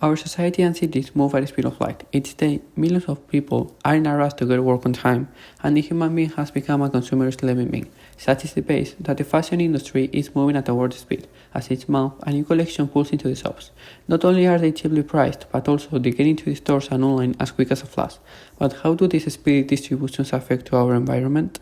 Our society and cities move at the speed of light. Each day, millions of people are in a rush to get work on time, and the human being has become a consumerist living being. Such is the pace that the fashion industry is moving at a warp speed, as each month a new collection pulls into the shops. Not only are they cheaply priced, but also they get into the stores and online as quick as a flash. But how do these speedy distributions affect our environment?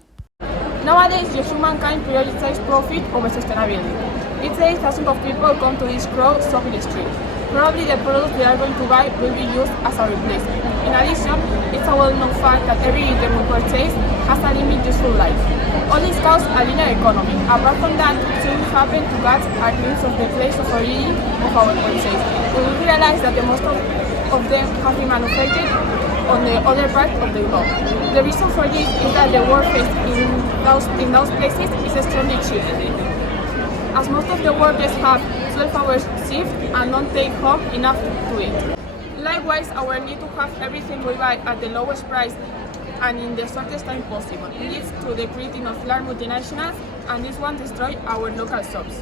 Nowadays, the humankind prioritizes profit over sustainability. Each day, thousands of people come to this crowd shopping the street. Probably the products they are going to buy will be used as a replacement. In addition, it's a well-known fact that every item we purchase has a limited useful life. All this causes a linear economy. Apart from that, it shouldn't happen to cut our glimpse of the place of origin of our purchase. We will realize that the most of them have been manufactured on the other part of the globe. The reason for this is that the workforce in those places is extremely cheap, as most of the workers have 12-hour shift and don't take home enough to eat. Likewise, our need to have everything we buy at the lowest price and in the shortest time possible leads to the creating of large multinationals, and this one destroys our local shops.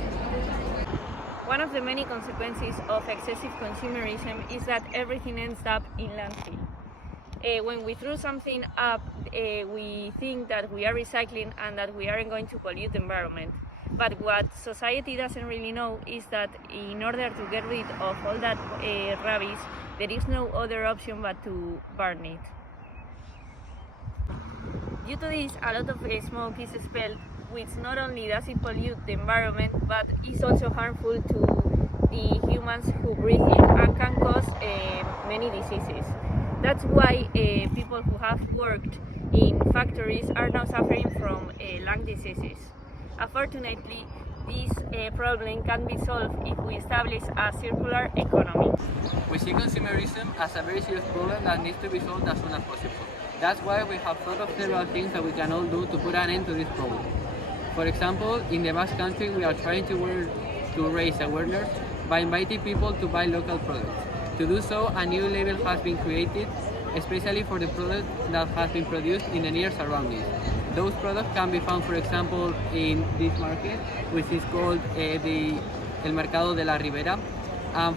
One of the many consequences of excessive consumerism is that everything ends up in landfill. When we throw something up, we think that we are recycling and that we aren't going to pollute the environment. But what society doesn't really know is that in order to get rid of all that rubbish, there is no other option but to burn it. Due to this, a lot of smoke is expelled, which not only does it pollute the environment, but is also harmful to the humans who breathe it and can cause many diseases. That's why people who have worked in factories are now suffering from lung diseases. Unfortunately, this problem can be solved if we establish a circular economy. We see consumerism as a very serious problem that needs to be solved as soon as possible. That's why we have thought of several things that we can all do to put an end to this problem. For example, in the Basque Country, we are trying to raise awareness by inviting people to buy local products. To do so, a new label has been created, especially for the product that has been produced in the near surroundings. Those products can be found, for example, in this market, which is called El Mercado de la Ribera.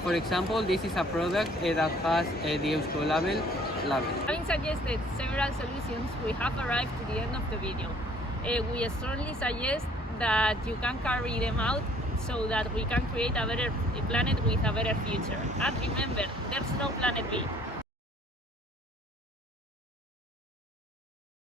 For example, this is a product that has the Eusko label. Having suggested several solutions, we have arrived to the end of the video. We strongly suggest that you can carry them out so that we can create a better planet with a better future. And remember, there's no planet B.